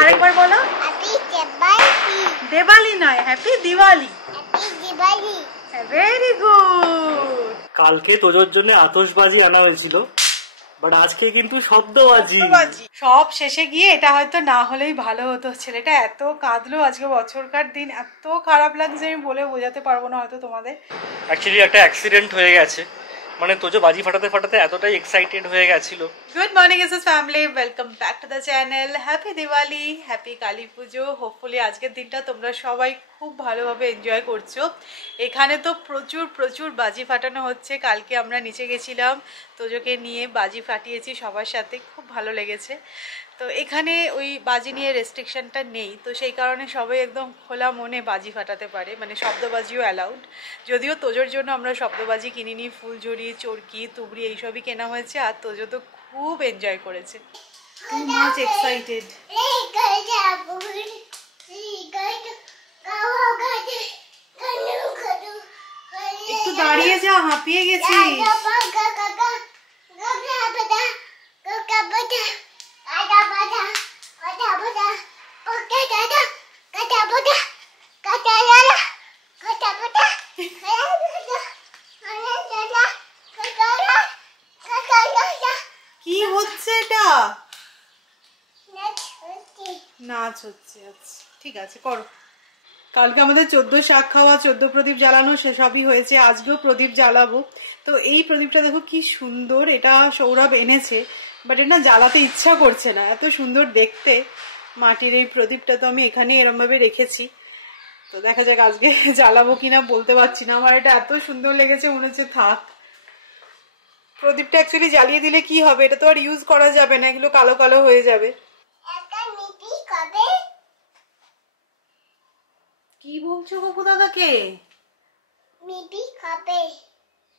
আরেকবার বলো। দেবালি নয়, হ্যাপি দিওয়ালি। Very good. কালকে তোজোর জন্য আতশবাজি আনা হয়েছিল, বাট আজকে কিন্তু শব্দবাজি। সব শেষে গিয়ে এটা হয়তো না হলেই ভালো হতো। ছেলেটা এত কাঁদলো আজকে, বছরকার দিন, এত খারাপ লাগছে আমি বলে বোঝাতে পারবো না হয়তো তোমাদের। অ্যাকচুয়ালি একটা অ্যাক্সিডেন্ট হয়ে গেছে, মানে তোজো বাজি ফাটাতে ফাটাতে এতটাই এক্সাইটেড হয়ে গেছিল। Good morning SS family, welcome back to the channel. Happy Diwali, happy Kali Puja. Hopefully আজকের দিনটা তোমরা সবাই খুব ভালোভাবে এনজয় করছো। এখানে তো প্রচুর প্রচুর বাজি ফাটানো হচ্ছে। কালকে আমরা নিচে গেছিলাম, তোজোকে নিয়ে বাজি ফাটিয়েছি সবার সাথে, খুব ভালো লেগেছে। তো এখানে ওই বাজি নিয়ে রেস্ট্রিকশনটা নেই, তো সেই কারণে সবাই একদম খোলা মনে বাজি ফাটাতে পারে, মানে শব্দবাজিও অ্যালাউড। যদিও তোজোর জন্য আমরা শব্দবাজি কিনিনি, ফুলঝুরি, চরকি, তুবড়ি এইসবই কেনা হয়েছে। আর তোজো তো খুব এনজয় করেছে, টু মাচ এক্সাইটেড। একটু দাঁড়িয়ে যা, হাঁপিয়ে গেছিস। কি হচ্ছে এটা? নাচ হচ্ছে। আচ্ছা ঠিক আছে, করো। কালকে আমাদের 14 শাক খাওয়া, 14 প্রদীপ জ্বালানো, সেসবই হয়েছে। আজকেও প্রদীপ জ্বালাবো। তো এই প্রদীপটা দেখো কি সুন্দর, এটা সৌরভ এনেছে, বাট এটা জ্বালাতে ইচ্ছা করছে না, এত সুন্দর দেখতে মাটির এই প্রদীপটা। তো আমি এখানে এরম ভাবে রেখেছি, তো দেখা যাক আজকে জ্বালাবো কিনা বলতে পারছি না। আমার এটা এত সুন্দর লেগেছে, মনে হচ্ছে থাক। প্রদীপটা অ্যাকচুয়ালি জ্বালিয়ে দিলে কি হবে, এটা তো আর ইউজ করা যাবে না, এগুলো কালো কালো হয়ে যাবে। কি বলছো গপু দাদাকে? মিফি খাবে।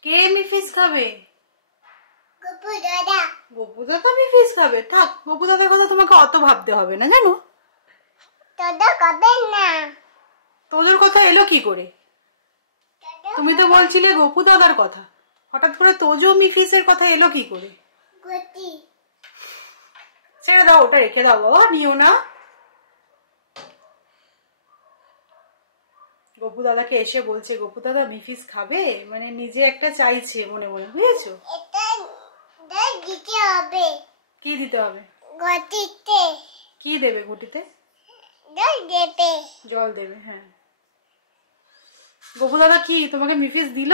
কে মিফিস খাবে? গপু দাদা। গপু দাদা মিফিস খাবে? থাক, গপু দাদার কথা তোমাকে অত ভাবতে হবে না, জানো। দাদা খাবে না। তোদের কথা এলো কি করে? তুমি তো বলছিলে গপু দাদার কথা, হঠাৎ করে তোজো মিফিসের কথা এলো কি করে? ছেড়ে দাও, ওটা রেখে দাও বাবা, নিও না। গপু দাদাকে এসে বলছে গপু দাদা মিফিস খাবে, মানে নিজে একটা চাইছে মনে মনে, বুঝেছো? কি দিতে হবে? কি দেবে গুটিতে? জল দেবে। হ্যাঁ, গপু দাদা কি তোমাকে মিফিস দিল?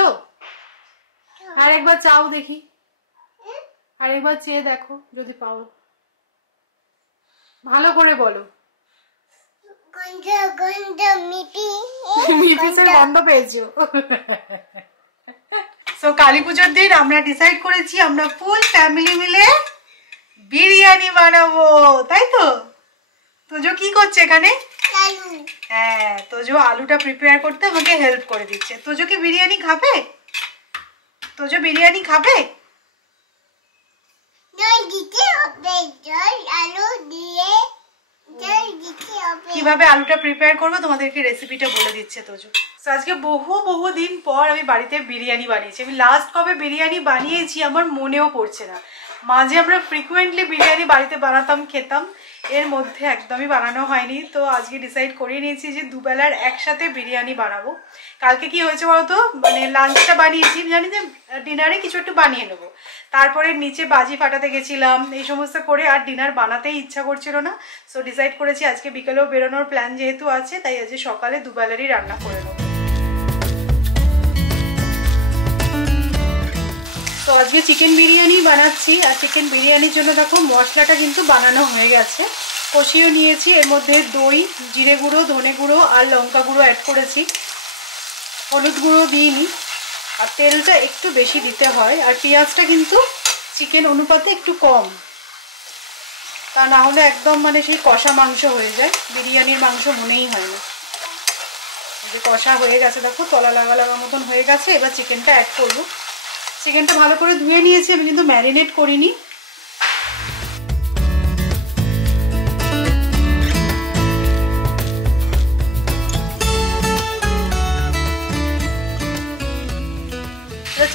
আর একবার চাও দেখি, আর একবার চেয়ে দেখো যদি পাও, ভালো করে বলো। কালী পুজোর দিন আমরা ডিসাইড করেছি আমরা ফুল ফ্যামিলি মিলে বিরিয়ানি বানাবো, তাই তো? তোজো কি করছে এখানে? হ্যাঁ, তোজো আলুটা প্রিপেয়ার করতে আমাকে হেল্প করে দিচ্ছে। তোজো কি বিরিয়ানি খাবে? তোজো বিরিয়ানি খাবে? কিভাবে আলুটা প্রিপেয়ার করবো তোমাদেরকে রেসিপিটা বলে দিচ্ছে তোজো। আজকে বহু দিন পর আমি বাড়িতে বিরিয়ানি বানিয়েছি। আমি লাস্ট কবে বিরিয়ানি বানিয়েছি আমার মনেও পড়ছে না। মাঝে আমরা ফ্রিকুয়েন্টলি বিরিয়ানি বাড়িতে বানাতাম, খেতাম, এর মধ্যে একদমই বানানো হয়নি। তো আজকে ডিসাইড করে নিয়েছি যে দুবেলার একসাথে বিরিয়ানি বানাবো। কালকে কি হয়েছে বলতো, মানে লাঞ্চটা বানিয়েছি, জানি যে ডিনারে কিছু একটু বানিয়ে নেবো, তারপরে নিচে বাজি ফাটাতে গেছিলাম, এই সমস্ত করে আর ডিনার বানাতেই ইচ্ছা করছিল না। সো ডিসাইড করেছি আজকে বিকেলেও বেরোনোর প্ল্যান যেহেতু আছে, তাই আজকে সকালে দুবেলারই রান্না করে নেবো। তো আজকে চিকেন বিরিয়ানি বানাচ্ছি। আর চিকেন বিরিয়ানির জন্য দেখো মশলাটা কিন্তু বানানো হয়ে গেছে, কষিয়েও নিয়েছি। এর মধ্যে দই, জিরে গুঁড়ো, ধনে গুঁড়ো আর লঙ্কা গুঁড়ো অ্যাড করেছি, হলুদ গুঁড়ো দিইনি। আর তেলটা একটু বেশি দিতে হয়, আর পেঁয়াজটা কিন্তু চিকেন অনুপাতে একটু কম, তা না হলে একদম মানে সেই কষা মাংস হয়ে যায়, বিরিয়ানির মাংস মনেই হয় না। যে কষা হয়ে গেছে দেখো, তলা লাগা লাগা মতন হয়ে গেছে। এবার চিকেনটা অ্যাড করবো। চিকেনটা ভালো করে ধুয়ে নিয়েছি, আমি কিন্তু ম্যারিনেট করিনি।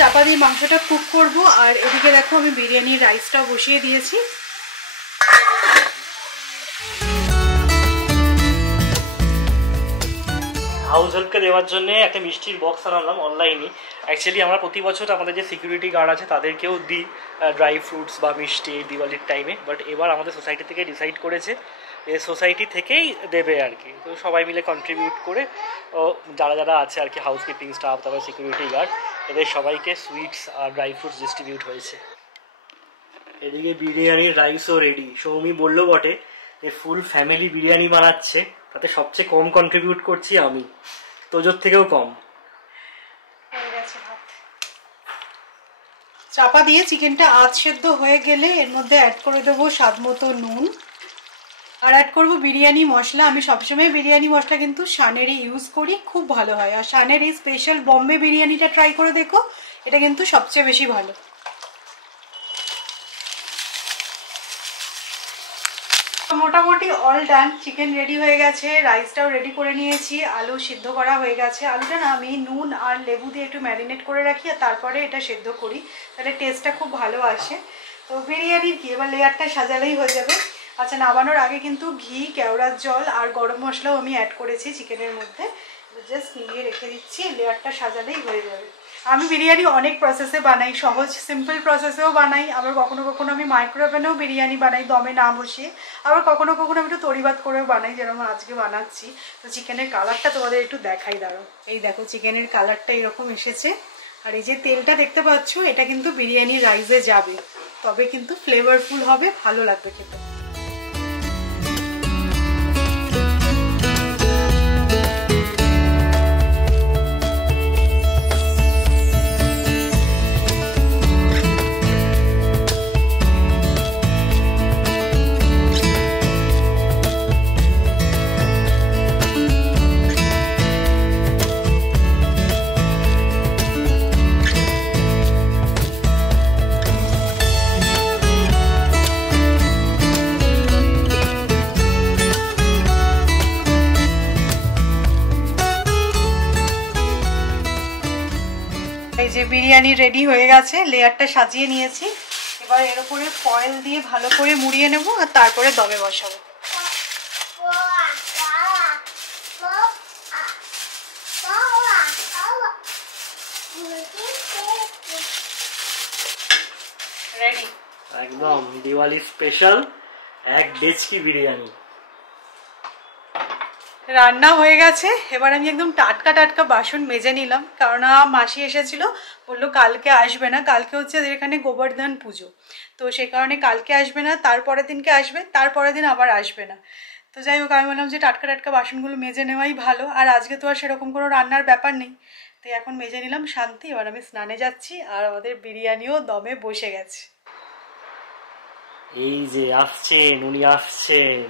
চাপা দিয়ে মাংসটা কুক করবো। আর এদিকে দেখো আমি বিরিয়ানির রাইসটা বসিয়ে দিয়েছি। হাউস হেল্পকে দেওয়ার জন্য একটা মিষ্টির বক্স আনালাম অনলাইনে। অ্যাকচুয়ালি আমরা প্রতি বছর আমাদের যে সিকিউরিটি গার্ড আছে তাদেরকেও দিই ড্রাই ফ্রুটস বা মিষ্টি দিওয়ালির টাইমে, বাট এবার আমাদের সোসাইটি থেকে ডিসাইড করেছে যে সোসাইটি থেকেই দেবে আর কি। তো সবাই মিলে কন্ট্রিবিউট করে যারা যারা আছে আর কি, হাউসকিপিং স্টাফ, তারপর সিকিউরিটি গার্ড, এদের সবাইকে সুইটস আর ড্রাই ফ্রুটস ডিস্ট্রিবিউট হয়েছে। এদিকে বিরিয়ানির রাইসও রেডি। সৌমি বললো বটে যে ফুল ফ্যামিলি বিরিয়ানি বানাচ্ছে, তাতে সবচেয়ে কম কন্ট্রিবিউট করছি আমি, তোজোর থেকেও কম। চাপা দিয়ে চিকেনটা আধ সেদ্ধ হয়ে গেলে এর মধ্যে অ্যাড করে দেবো স্বাদ মতো নুন, আর অ্যাড করবো বিরিয়ানি মশলা। আমি সবসময় বিরিয়ানি মশলা কিন্তু শানেরই ইউজ করি, খুব ভালো হয়। আর শানের এই স্পেশাল বম্বে বিরিয়ানিটা ট্রাই করে দেখো, এটা কিন্তু সবচেয়ে বেশি ভালো। মোটামুটি অল ডান, চিকেন রেডি হয়ে গেছে, রাইসটাও রেডি করে নিয়েছি, আলু সিদ্ধ করা হয়ে গেছে। আলুটা না আমি নুন আর লেবু দিয়ে একটু ম্যারিনেট করে রাখি আর তারপরে এটা সেদ্ধ করি, তাহলে টেস্টটা খুব ভালো আসে। তো বিরিয়ানির কি এবার লেয়ারটা সাজালেই হয়ে যাবে। আচ্ছা, নামানোর আগে কিন্তু ঘি, কেওড়ার জল আর গরম মশলাও আমি অ্যাড করেছি চিকেনের মধ্যে, জাস্ট নিয়ে রেখে দিচ্ছি, লেয়ারটা সাজালেই হয়ে যাবে। আমি বিরিয়ানি অনেক প্রসেসে বানাই, সহজ সিম্পল প্রসেসেও বানাই, আবার কখনো কখনো আমি মাইক্রোওভেনেও বিরিয়ানি বানাই দমে না বসিয়ে, আবার কখনো কখনো আমি একটু তরিবাদ করেও বানাই, যেরকম আজকে বানাচ্ছি। তো চিকেনের কালারটা তোমাদের একটু দেখাই, দাঁড়াও। এই দেখো চিকেনের কালারটা এরকম এসেছে, আর এই যে তেলটা দেখতে পাচ্ছ এটা কিন্তু বিরিয়ানি রাইসে যাবে, তবে কিন্তু ফ্লেভারফুল হবে, ভালো লাগবে খেতে। এই যে বিরিয়ানি রেডি হয়ে গেছে, লেয়ারটা সাজিয়ে নিয়েছি, এবার এর উপরে ফয়েল দিয়ে ভালো করে মুড়িয়ে নেব আর তারপরে দমে বসাবো। রেডি একদম দিওয়ালি স্পেশাল এক ডেচকি বিরিয়ানি রান্না হয়ে গেছে। এবার আমি একদম টাটকা টাটকা বাসন মেজে নিলাম, কারণ মাসি এসেছিল, বললো কালকে আসবে না, কালকে হচ্ছে এখানে গোবর্ধন পুজো, তো সেই কারণে কালকে আসবে না, তারপরের দিনকে আসবে, তারপরের দিন আবার আসবে না। তো যাই হোক আমি বললাম যে টাটকা টাটকা বাসনগুলো মেজে নেওয়াই ভালো, আর আজকে তো আর সেরকম কোনো রান্নার ব্যাপার নেই, তো এখন মেজে নিলাম শান্তি। এবার আমি স্নানে যাচ্ছি, আর আমাদের বিরিয়ানিও দমে বসে গেছে। এই যে আসছেন, উনি আসছেন,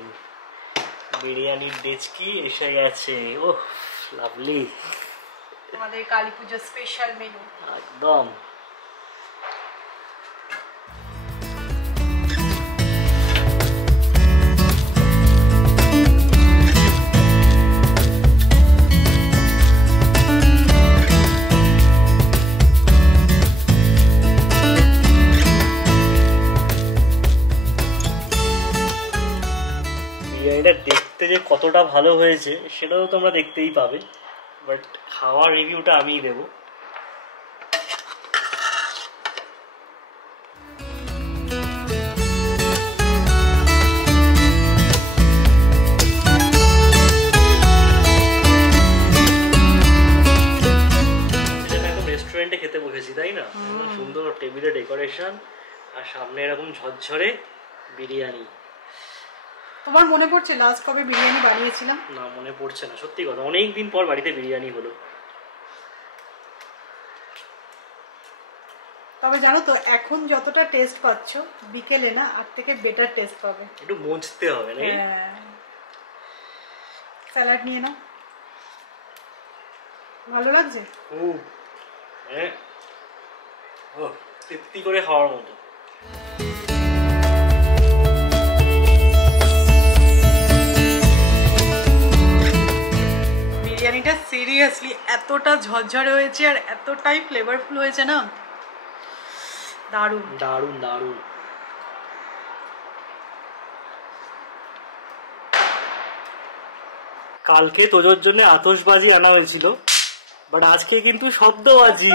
বিরিয়ানির ডেচকি এসে গেছে। ওহ লাভলি, আমাদের কালী পুজোর স্পেশাল মেনু একদম। বিরিয়ানিটা দেখতে যে কতটা ভালো হয়েছে সেটাও তোমরা দেখতেই পাবে, বাট খাওয়ার রিভিউটা আমিই দেবো। রেস্টুরেন্টে খেতে বসেছি তাই না, সুন্দর টেবিলে ডেকোরেশন আর সামনে এরকম ঝরঝরে বিরিয়ানি। তোমার মনে পড়ছে লাস্ট কবে বিরিয়ানি বানিয়েছিলাম? না মনে পড়ছে না, সত্যি কথা, অনেকদিন পর বাড়িতে বিরিয়ানি হলো। তবে জানো তো এখন যতটা টেস্ট পাচ্ছ বিকেলে না আর থেকে বেটার টেস্ট পাবে, একটু মজতে হবে না? স্যালাড নিয়ে নাও, ভালো লাগছে খুব, হ্যাঁ ও তৃপ্তি করে খাওয়ার মতো। বিরিয়ানিটা সিরিয়াসলি এতটা ঝরঝরে হয়েছে আর এতটাই ফ্লেভারফুল হয়েছে না, দারুণ দারুণ দারুণ। কালকে তোজোর জন্য আতশবাজি আনা হয়েছিল, বাট আজকে কিন্তু শব্দবাজি।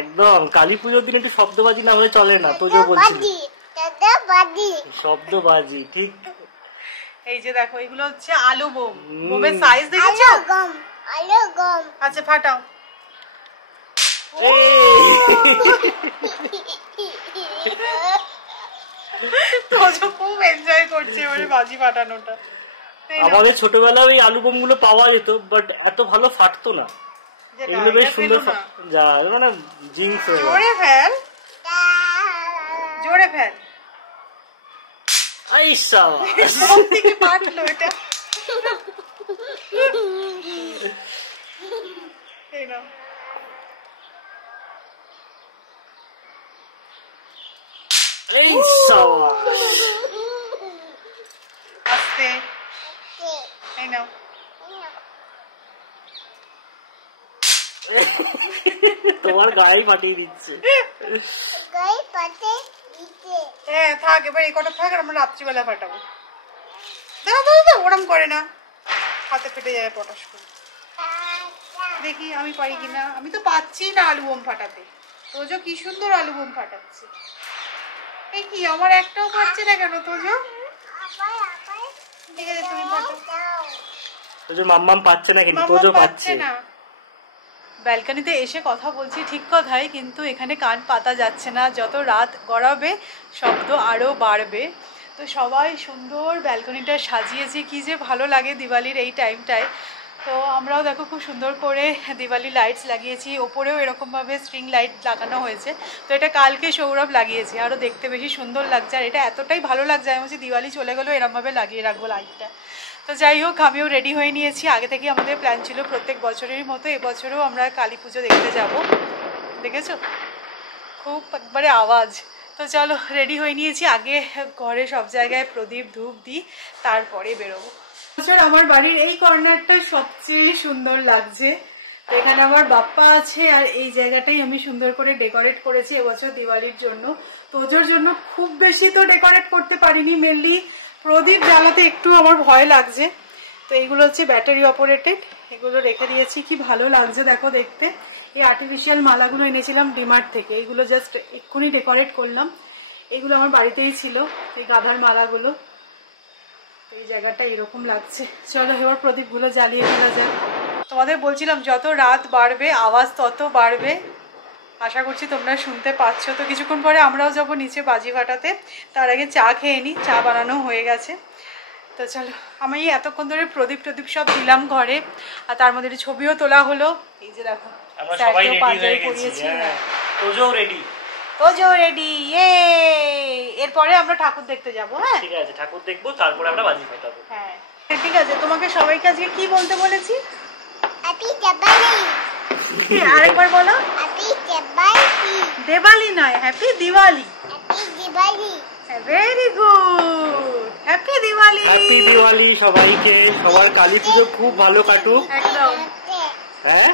একদম কালী পুজোর দিন একটু শব্দবাজি না হলে চলে না, তোজো বলছিল শব্দবাজি। ঠিক, এই যে দেখো এগুলো হচ্ছে আলু বোম। বোমের সাইজ দেখেছো? আলু গম। আচ্ছা ফাটাও। তোজো খুব এনজয় করছে এবারে বাজি ফাটানোটা। আমাদের ছোটবেলায় ওই আলু বোম গুলো পাওয়া যেত, বাট এত ভালো ফাটতো না। এগুলো বেশ সুন্দর, যা মানে জিন্স। জোরে ফেল, জোরে ফেল। আইসা কোন থেকে ফাটলো এটা? এই নাও। আইসা আস্তে। এই নাও। তোমার গায়ে ফাটিয়ে দিচ্ছে। হ্যাঁ থাক, এবার এই কটা থাক, আমরা রাত্রিবেলা ফাটাবো। দাও দাও দাও, ওরম করে না, হাতে ফেটে যায় পটাশ করে। দেখি আমি পারি কিনা। আমি তো পাচ্ছি না আলু বোম ফাটাতে। তোজো কি সুন্দর আলু বোম ফাটাচ্ছে। এই কি আমার একটাও পাচ্ছে না কেন তোজো? ঠিক আছে তুমি ফাটাও। তোজো মাম্মাম পাচ্ছে না, কিন্তু তোজো পাচ্ছে না। ব্যালকনিতে এসে কথা বলছি ঠিক কথাই, কিন্তু এখানে কান পাতা যাচ্ছে না। যত রাত গড়াবে শব্দ আরও বাড়বে। তো সবাই সুন্দর ব্যালকনিটা সাজিয়েছে, কি যে ভালো লাগে দিওয়ালির এই টাইমটায়। তো আমরাও দেখো খুব সুন্দর করে দিওয়ালি লাইটস লাগিয়েছি, ওপরেও এরকমভাবে স্ট্রিং লাইট লাগানো হয়েছে। তো এটা কালকে সৌরভ লাগিয়েছি, আরও দেখতে বেশি সুন্দর লাগছে। আর এটা এতটাই ভালো লাগছে, আমি বলছি দিওয়ালি চলে গেলেও এরমভাবে লাগিয়ে রাখবো লাইটটা। তো যাই হোক, আমিও রেডি হয়ে নিয়েছি। আগে থেকে আমাদের প্ল্যান ছিল প্রত্যেক বছরের মতো এবছরও আমরা কালী পুজো দেখতে যাব। দেখেছো খুব একবারে আওয়াজ। তো চলো রেডি হয়ে নিয়েছি, আগে ঘরে সব জায়গায় প্রদীপ ধূপ দিই, তারপরে বেরোবো। বছর আমার বাড়ির এই কর্নারটা সবচেয়ে সুন্দর লাগছে। এখানে আমার বাপ্পা আছে, আর এই জায়গাটাই আমি সুন্দর করে ডেকোরেট করেছি এবছর দিওয়ালির জন্য। তোজোর জন্য খুব বেশি তো ডেকোরেট করতে পারিনি, মেনলি প্রদীপ জ্বালাতে একটু আমার ভয় লাগছে। তো এইগুলো হচ্ছে ব্যাটারি অপারেটেড, এগুলো রেখে দিয়েছি। কি ভালো লাগছে দেখো দেখতে। এই আর্টিফিশিয়াল মালাগুলো এনেছিলাম ডিমার্ট থেকে, এগুলো জাস্ট এক্ষুনি ডেকোরেট করলাম। এগুলো আমার বাড়িতেই ছিল, এই গাধার মালাগুলো। এই জায়গাটা এরকম লাগছে। চলো এবার প্রদীপগুলো জ্বালিয়ে ফেলা যায়। তোমাদের বলছিলাম যত রাত বাড়বে আওয়াজ তত বাড়বে, আশা করছি তোমরা শুনতে পাচ্ছ। তো কিছুক্ষণ পরে আমরাও যাবো নিচে বাজি ফাটাতে, তার আগে চা খেয়ে নিই, চা বানানো হয়ে গেছে। তো চলো, আমি এতক্ষণ ধরে প্রদীপ টদীপ সব দিলাম ঘরে, আর তার মধ্যে ছবিও তোলা হলো। এই যে দেখো তোজো রেডি। এরপরে আমরা ঠাকুর দেখতে যাবো। হ্যাঁ ঠিক আছে, ঠাকুর দেখবো, তারপরে আমরা বাজি ফাটাবো। হ্যাঁ ঠিক আছে। তোমাকে সবাইকে আজকে কি বলতে বলেছি? আরেকবার বলো। দেবালি নয়, happy Diwali. Very good, happy Diwali. Happy Diwali সবাইকে, সবার কালী পুজো খুব ভালো কাটুক। একদম। হ্যাঁ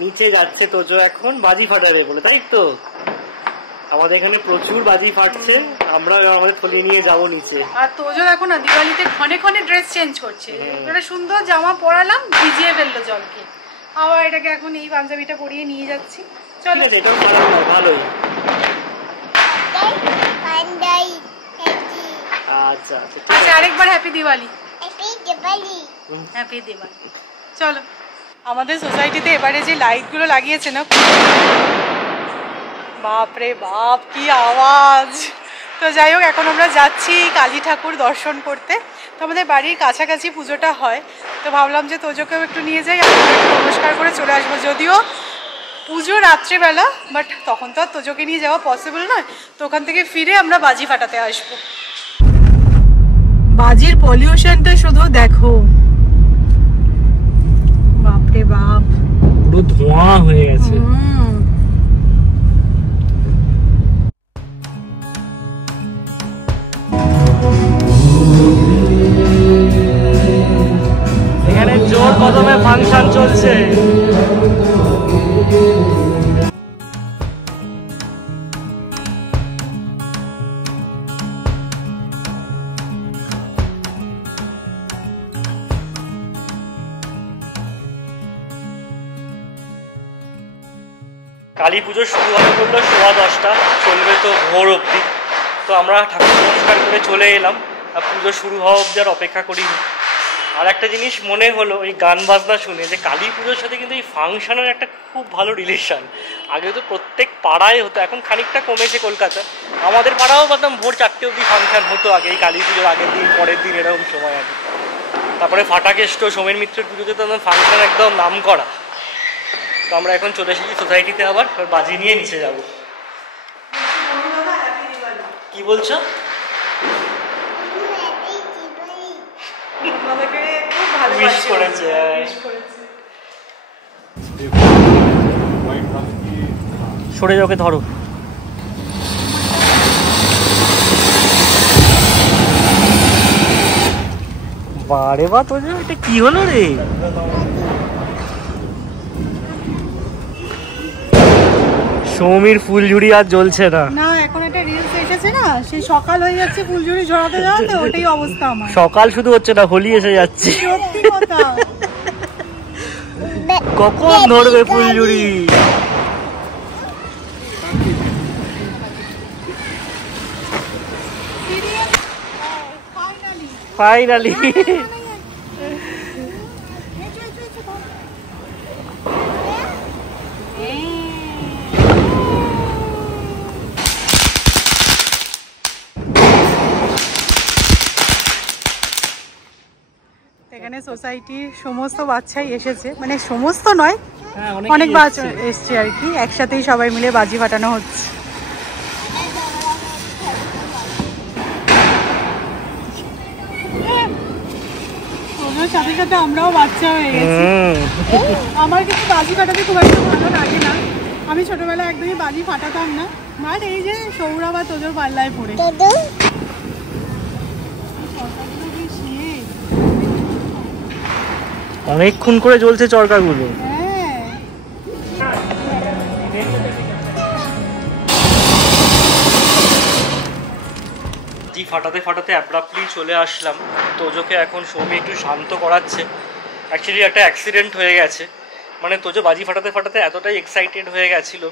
নিচে যাচ্ছে তোজো এখন বাজি ফাটাবে বলে, তাই তো? আমাদের এখানে প্রচুর বাজি ফাটছে, আমরা আমাদের থলি নিয়ে যাবো নিচে। আর তোজো এখন না দিওয়ালিতে ক্ষণে ক্ষণে ড্রেস চেঞ্জ করছে। একটা সুন্দর জামা পরালাম, ভিজিয়ে ফেললো জলকে, আবার এটাকে এখন এই পাঞ্জাবিটা পরিয়ে নিয়ে যাচ্ছি। চলো এটাও খারাপ না, ভালোই। আচ্ছা আচ্ছা, আরেকবার হ্যাপি দিওয়ালি। হ্যাপি দিওয়ালি। চলো, আমাদের সোসাইটিতে এবারে যে লাইটগুলো লাগিয়েছে না, বাপরে বাপ কি আওয়াজ। তো যাই হোক, এখন আমরা যাচ্ছি কালী ঠাকুর দর্শন করতে। তো আমাদের বাড়ির কাছাকাছি পুজোটা হয়, তো ভাবলাম যে তোজোকেও একটু নিয়ে যাই, আর একটু নমস্কার করে চলে আসবো। যদিও পুজো রাত্রেবেলা, বাট তখন তো আর তোজোকে নিয়ে যাওয়া পসিবল নয়। তো ওখান থেকে ফিরে আমরা বাজি ফাটাতে আসবো। বাজির পলিউশনটা শুধু দেখো, বাপরে বাপ, পুরো ধোঁয়া হয়ে গেছে। এখানে জোর কদমে ফাংশন চলছে। কালী পুজো শুরু হবে বললো 10:15, চলবে তো ভোর অবধি। তো আমরা ঠাকুর নমস্কার করে চলে এলাম, আর পুজো শুরু হওয়া অবধি আর অপেক্ষা করিনি। আর একটা জিনিস মনে হলো এই গান বাজনা শুনে, যে কালী পুজোর সাথে কিন্তু এই ফাংশনের একটা খুব ভালো রিলেশন। আগে তো প্রত্যেক পাড়ায় হতো, এখন খানিকটা কমেছে কলকাতা। আমাদের পাড়াও একদম ভোর 4টে অবধি ফাংশন হতো আগে, এই কালী পুজোর আগের দিন পরের দিন এরকম সময় আগে। তারপরে ফাটাকেষ্ট সোমেন মিত্রের পুজোতে তো ফাংশন একদম নাম করা। তো আমরা এখন চলে এসেছি সোসাইটিতে, আবার বাজি নিয়ে নিচে যাব। কি বলছো? উইশ করেছে। সরে যাও, ওকে ধরো। বারে বা, তোর এটা কি হলো রে? সৌমির ফুলঝুরি আর জ্বলছে না। না, এখন একটা রিলস এসেছে না, সেই সকাল হয়ে যাচ্ছে ফুলঝুরি ঝরাতে যাওয়াতে, ওটাই অবস্থা আমার। সকাল শুধু হচ্ছে না, হোলি এসে যাচ্ছে। সত্যি কথা। কখন ধরবে ফুলঝুরি? ফাইনালি। এখানে সোসাইটির সমস্ত বাচ্চাই এসেছে, মানে সমস্ত নয়, হ্যাঁ, অনেক বাচ্চা এসছে আর কি। একসাথেই সবাই মিলে বাজি ফাটানো হচ্ছে। ওনার সাথে সাথে আমরাও বাচ্চা হয়ে গেছি। আমার কিন্তু বাজি ফাটাতে খুব একটা ভালো লাগে না, আমি ছোটবেলায় একদমই বাজি ফাটাতাম না। বাট এই যে সৌরভ বা তোদের পাল্লায় পড়ে অনেকক্ষণ করে জ্বলছে চরকাগুলো। জি ফাটাতে ফাটাতে অ্যাব্রাপ্টলি চলে আসলাম। তোজোকে এখন সৌমি একটু শান্ত করাচ্ছে। অ্যাকচুয়ালি একটা অ্যাক্সিডেন্ট হয়ে গেছে, মানে তোজো বাজি ফাটাতে ফাটাতে এতটাই এক্সাইটেড হয়ে গেছিলো,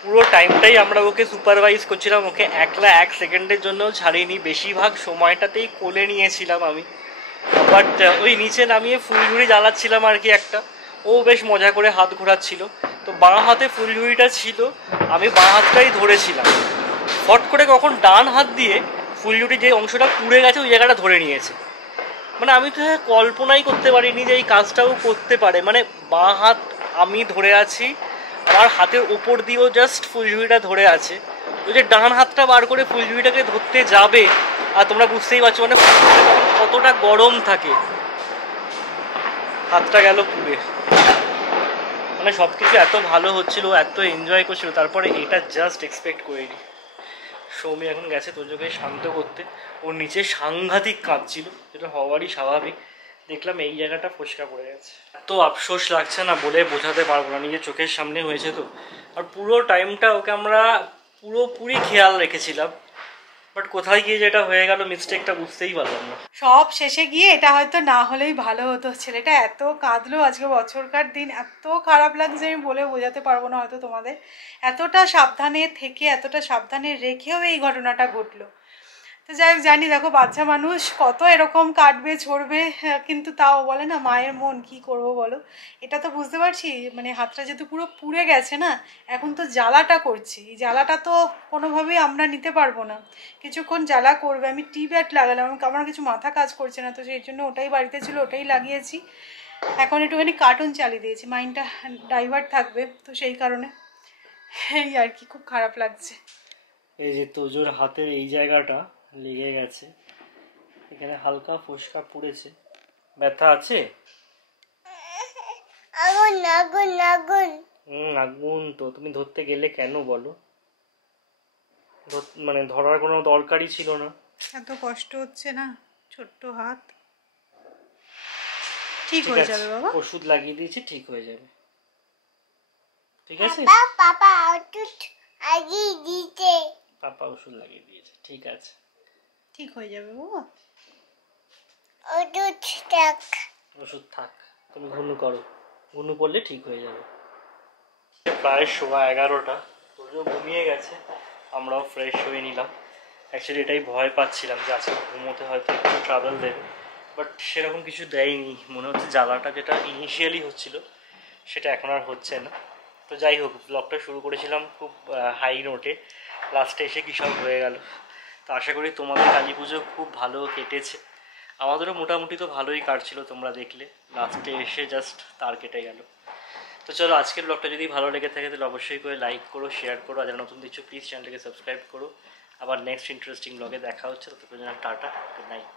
পুরো টাইমটাই আমরা ওকে সুপারভাইজ করছিলাম, ওকে একলা 1 সেকেন্ডের জন্যও ছাড়িনি, বেশিরভাগ সময়টাতেই কোলে নিয়েছিলাম আমি। বাট ওই নিচে নামিয়ে ফুলঝুরি জ্বালাচ্ছিলাম আর কি একটা, ও বেশ মজা করে হাত ঘোরাচ্ছিল। তো বাঁ হাতে ফুলঝুরিটা ছিল, আমি বাঁ হাতটাই ধরেছিলাম। ফট করে কখন ডান হাত দিয়ে ফুলঝুরি যে অংশটা পুড়ে গেছে ওই জায়গাটা ধরে নিয়েছে। মানে আমি তো কল্পনাই করতে পারিনি যে এই কাজটাও করতে পারে। মানে বাঁ হাত আমি ধরে আছি, আমার হাতের ওপর দিয়েও জাস্ট ফুলঝুরিটা ধরে আছে, ওই যে ডান হাতটা বার করে ফুলঝুরিটাকে ধরতে যাবে, আর তোমরা বুঝতেই পারছো মানে কতটা গরম থাকে, হাতটা গেল পুড়ে। মানে সব কিছু এত ভালো হচ্ছিল, এত এনজয় করছিল, তারপরে এটা জাস্ট এক্সপেক্ট করিনি। সৌমি এখন গেছে তোজোকে শান্ত করতে, ওর নিচে সাংঘাতিক কাঁদছিল, যেটা হওয়ারই স্বাভাবিক। দেখলাম এই জায়গাটা ফসকা পড়ে গেছে। এত আফসোস লাগছে না, বলে বোঝাতে পারবো না, নিজের চোখের সামনে হয়েছে তো। আর পুরো টাইমটা ওকে আমরা পুরোপুরি খেয়াল রেখেছিলাম, বাট কোথায় গিয়ে যেটা হয়ে গেল মিস্টেকটা বুঝতেই পারলাম না। সব শেষে গিয়ে এটা হয়তো না হলেই ভালো হতো। ছেলেটা এত কাঁদলো আজকে, বছরকার দিন, এত খারাপ লাগছে আমি বলে বোঝাতে পারবো না হয়তো তোমাদের। এতটা সাবধানে থেকে, এতটা সাবধানে রেখেও এই ঘটনাটা ঘটলো। তো যাই হোক, জানি দেখো বাচ্চা মানুষ কত এরকম কাটবে ছড়বে, কিন্তু তাও বলে না মায়ের মন, কি করব বলো। এটা তো বুঝতে পারছি, মানে হাতটা যেহেতু পুরো পুড়ে গেছে না, এখন তো জ্বালাটা করছি, এই জ্বালাটা তো কোনোভাবেই আমরা নিতে পারবো না। কিছুক্ষণ জ্বালা করবে, আমি টি ব্যাট লাগালাম, আমার কিছু মাথা কাজ করছে না, তো সেই জন্য ওটাই বাড়িতে ছিল, ওটাই লাগিয়েছি। এখন একটুখানি কার্টুন চালিয়ে দিয়েছি, মাইন্ডটা ডাইভার্ট থাকবে, তো সেই কারণে এই আর কি, খুব খারাপ লাগছে। এই যে তোজোর হাতের এই জায়গাটা লেগে গেছে, এখানে হালকা ফোসকা পড়েছে, ব্যথা আছে? আগুন আগুন আগুন। আগুন তো তুমি ধরতে গেলে কেন বলো? মানে ধরার কোনো দরকারই ছিল না। এত কষ্ট হচ্ছে না, ছোট্ট হাত। ঠিক হয়ে যাবে বাবা, ওষুধ লাগিয়ে দিয়েছি, ঠিক হয়ে যাবে। ঠিক আছে, পাপা ওষুধ লাগিয়ে দিয়েছে, পাপা ওষুধ লাগিয়ে দিয়েছে, ঠিক আছে, ঠিক হয়ে যাবে বাবা। ওষুধ থাক, ওষুধ থাক, তুমি ঘুনু করো, ঘুনু পড়লে ঠিক হয়ে যাবে। প্রায় 11:15 তোজো ঘুমিয়ে গেছে, আমরাও ফ্রেশ হয়ে নিলাম। অ্যাকচুয়ালি এটাই ভয় পাচ্ছিলাম যে আজকে ঘুমোতে হয়তো একটু ট্রাভেল দেবে, বাট সেরকম কিছু দেয়নি। মনে হচ্ছে জ্বালাটা যেটা ইনিশিয়ালি হচ্ছিল সেটা এখন আর হচ্ছে না। তো যাই হোক, ব্লগটা শুরু করেছিলাম খুব হাই নোটে, লাস্টে এসে কী সব হয়ে গেল। তো আশা করি তোমাদের কালী পুজো খুব ভালো কেটেছে, আমাদেরও মোটামুটি তো ভালোই কাটছিল, তোমরা দেখলে লাস্টে এসে জাস্ট তার কেটে গেল। তো চলো, আজকের ব্লগটা যদি ভালো লেগে থাকে তাহলে অবশ্যই করে লাইক করো, শেয়ার করো, আর যারা নতুন দিচ্ছ প্লিজ চ্যানেলটাকে সাবস্ক্রাইব করো। আবার নেক্সট ইন্টারেস্টিং ব্লগে দেখা হচ্ছে, ততক্ষণ টাটা, গুড নাইট।